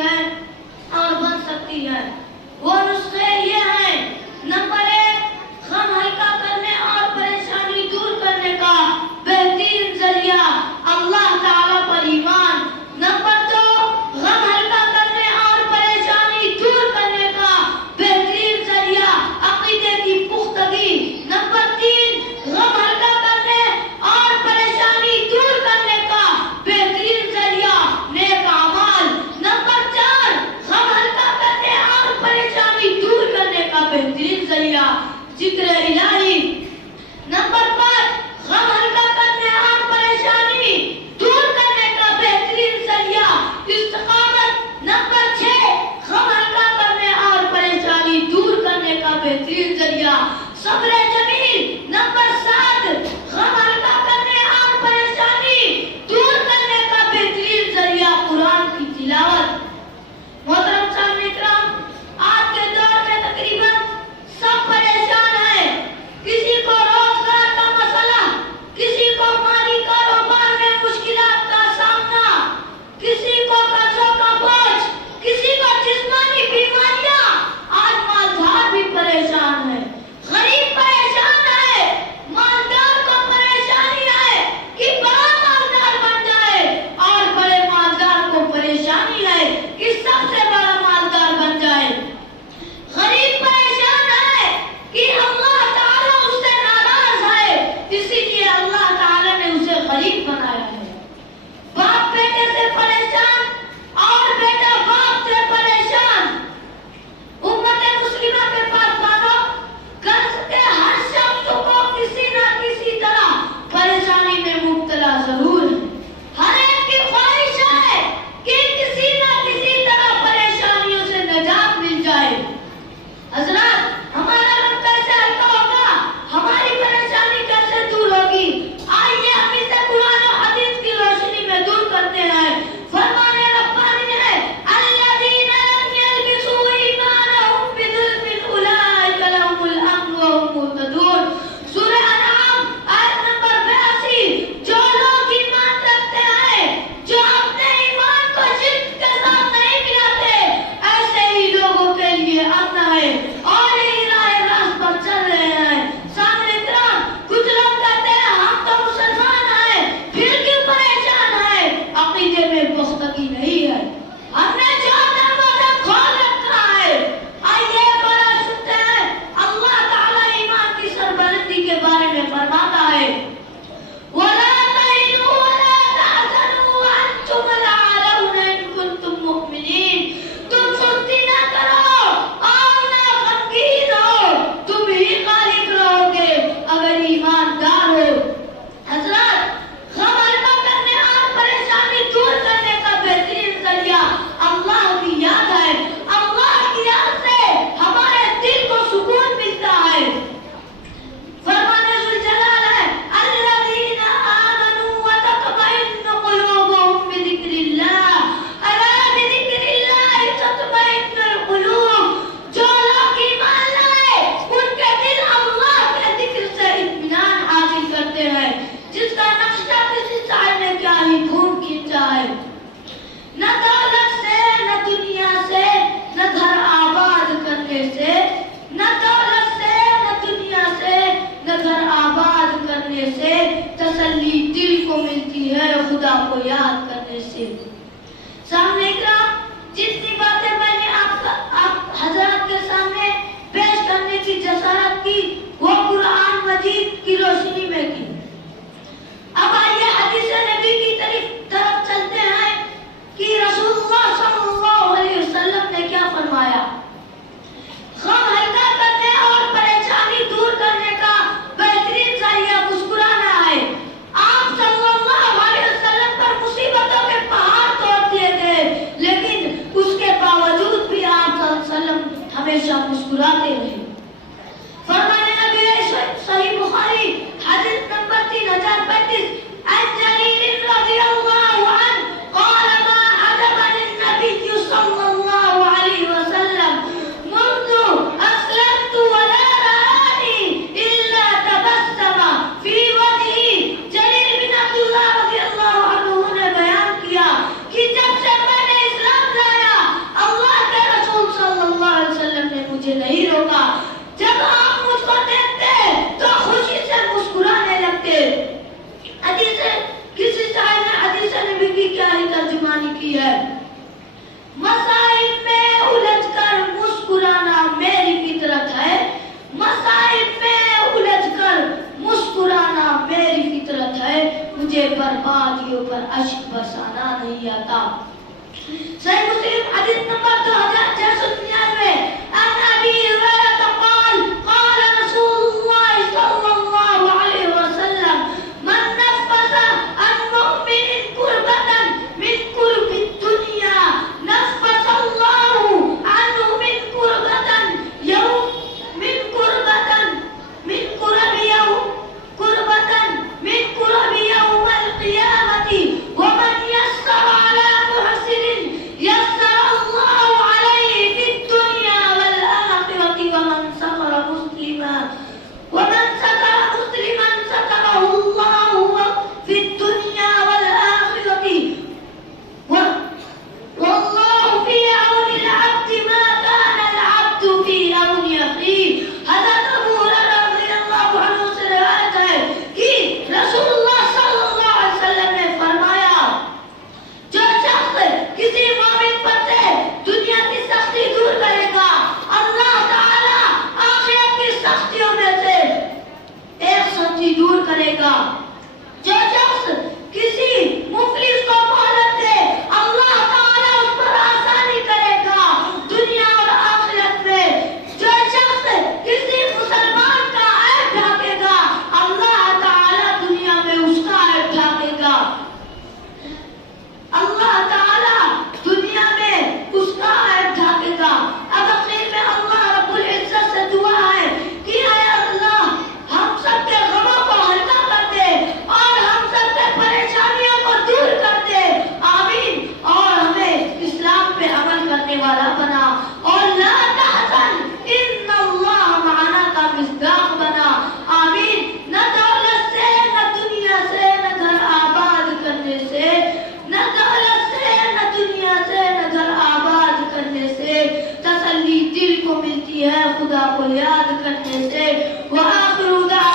سکتی ہے اور بن سکتی ہے۔ وہ نسخے یہ ہیں: نمبر 1، غم ہلکا کرنے اور پریشانی دور کرنے کا بہترین ذریعہ اللہ تعالیٰ پر ایمان۔ نمبر 2، غم ہلکا کرنے اور پریشانی دور کرنے کا بہترین ذریعہ عقیدے کی پختگی۔ نمبر 3، غم ہلکا کرنے اور پریشانی دور کرنے کا بہترین ذریعہ نیک اعمال۔ نمبر 4، غم ہلکا کرنے اور پریشانی دور کرنے کا بہترین ذریعہ ذکر الہی۔ نمبر 5، غم ہلکا کرنے اور پریشانی دور کرنے کا بہترین ذریعہ استقامت۔ نمبر 6، غم ہلکا کرنے اور پریشانی دور کرنے کا بہترین ذریعہ صبر جمیل۔ نمبر 7، غم ہلکا کرنے اور پریشانی دور کرنے کا بہترین ذریعہ قرآن کی تلاوت۔ محترم سامعین اکرام، آج کے دور میں تقریباً سب پریشان ہیں۔ کسی کو روزگار کا مسئلہ، کسی کو مالی کاروبار میں مشکلات کا سامنا، کسی کو قرضوں کا بوجھ، کسی کو جسمانی بیماریاں۔ آج مالدار بھی پریشان ہے، غریب پریشان ہے، مالدار کو پریشانی ہے کہ بڑا مالدار بن جائے، اور بڑے مالدار کو پریشانی ہے کہ سب سے بڑا مالدار بن جائے۔ غریب پریشان ہے کہ اللہ تعالیٰ اس سے ناراض ہے، اسی لیے اللہ تعالیٰ نے اسے غریب بنایا ہے۔ باپ بیٹے سے پریشان اور بیٹا باپ سے پریشان۔ امت مسلمہ کے پاسبانوں، قرض کے ہر شخص کو کسی نہ کسی طرح پریشانی میں مبتلا ضرور ہے۔ ہر ایک کی خواہش ہے کہ کسی نہ کسی طرح پریشانیوں سے نجات مل جائے۔ حضرات، ہمارا غم کیسے ہلکا ہوگا؟ ہماری پریشانی کیسے دور ہوگی؟ آئیے ہم اسے قرآن و حدیث کی روشنی میں دور کرتے ہیں۔ فرمان ربانی ہے: الذین لم یلبسوا ایمانہم بظلم اولئک لہم الامن وہم مہتدون۔ سورہ انعام آیت نمبر 82۔ جو لوگ ایمان رکھتے ہیں، جو اپنے ایمان کو شرک کے ساتھ نہیں ملاتے، ایسے ہی لوگوں کے لیے امن ہے اور یہی راہ راست پر چل رہے ہیں۔ سامعین اکرام، کچھ لوگ کہتے ہیں ہم تو مسلمان ہیں، پھر کیوں پریشان ہیں؟ عقیدے میں پختگی نہیں ہے، ہم نے جو دروازہ کھول رکھا ہے۔ آئیے بڑا سنتے ہیں، اللہ تعالیٰ ایمان کی سربلندی کے بارے میں فرماتا ہے: وَلَا تَهِنُوا وَلَا تَحْزَنُوا وَأَنْتُمُ الْأَعْلَوْنَ إِن كُنتُم مُّؤْمِنِينَ۔ تم سستی نہ کرو اور نہ غمگین ہو، تم ہی غالب رہو گے اگر ایماندار ہو۔ حضرات، غم ہلکا کرنے اور پریشانی دور کرنے کا بہترین ذریعہ اللہ کی یاد ہے۔ اللہ کی یاد سے ہمارے دل کو سکون ملتا ہے۔ فرمان ذوالجلال ہے: الذین آمنوا وتطمئن قلوبهم بذکر اللہ، الا بذکر اللہ تطمئن القلوب۔ جو لوگ ایمان لائے، ان کے دل اللہ کے ذکر سے اطمینان حاصل کرتے ہیں، جس کا نقشہ کسی شاعر نے کیا ہی خوب کھینچا ہے۔ نہ دولت سے، نہ دنیا سے، نہ گھر آباد کرنے سے، نہ دولت سے، نہ دنیا سے، نہ گھر آباد کرنے سے تسلی دل کو ملتی ہے خدا کو یاد کرنے سے۔ سامنے اکرام، جتنی باتیں میں نے آپ حضرات کے سامنے پیش کرنے کی جسارت کی، وہ قرآن مجید کی روشنی میں کی۔ اب آئیے حدیث نبی کی طرف چلتے ہیں کہ رسول اللہ صلی اللہ علیہ وسلم نے کیا فرمایا۔ غم ہلکا کرنے اور پریشانی دور کرنے کا بہترین ذریعہ مسکرانا ہے۔ آپ صلی اللہ علیہ وسلم پر مصیبتوں کے پہاڑ توڑ دیے گئے، لیکن اس کے باوجود بھی آپ صلی اللہ علیہ وسلم ہمیشہ مسکراتے رہے۔ فرمان نبی صحیح بخاری حدیث نمبر 3035، عن جرير رضي الله عنه قال: ما عجبني النبي صلى الله عليه وسلم منذ أسلمت ولا رآني إلا تبسم في وجهي۔ جرير بن عبداللہ رضی اللہ عنہ نے بیان کیا کہ جب سے میں نے اسلام لایا، اوپر اشک برسانا نہیں آتا. صحیح مسلم حدیث نمبر 2699 عن ابي هريره قال قال رسول الله صلى الله عليه وسلم من نفس عن مؤمن كربة من كرب الدنيا نفس الله عنه من كربة يوم من كربة من كرب يوم كربة من كرب يوم القيامة. ومن يسر على محسن يسر الله عليه في الدنيا والآخرة. ومن ستر مسلما ستره الله في الدنيا والآخرة. والله في عون العبد ما كان العبد في عون أخيه. حضرت ابو ہریرہ رضی اللہ عنہ سے روایت ہے کہ رسول اللہ صلی اللہ علیہ وسلم نے فرمایا جو شخص کسی مومن پر سے دنیا کی سختی دور کرے گا اللہ تعالی آخرت کی سختیوں میں سے ایک سختی دور کرے گا. جو شخص کسی مفلس کو مہلت دے اللہ تعالی اس پر آسانی کرے گا دنیا اور آخرت میں. جو شخص کسی مسلمان کا عیب ڈھانپے گا اللہ تعالی دنیا میں اس کا عیب ڈھانپے گا. اللہ تعالی دنیا میں اس کا عیب ڈھانپے گا. اب آخر میں اللہ رب العزت سے دعا ہے کہ اے اللہ ہم سب کے غموں کو ہلکا کر دے اور ہم سب کے پریشانیوں کو دور کر دے. آمین. اور ہمیں اسلام پہ عمل کرنے والا بنا اور لا تحزن ان اللہ معنا کا مصداق بنا. آمین. نہ دولت سے نہ دنیا سے نہ گھر آباد کرنے سے نہ دولت سے نہ دنیا سے نہ گھر آباد کرنے سے تسلی دل کو ملتی ہے خدا کو یاد کرنے سے. وآخر دعوانا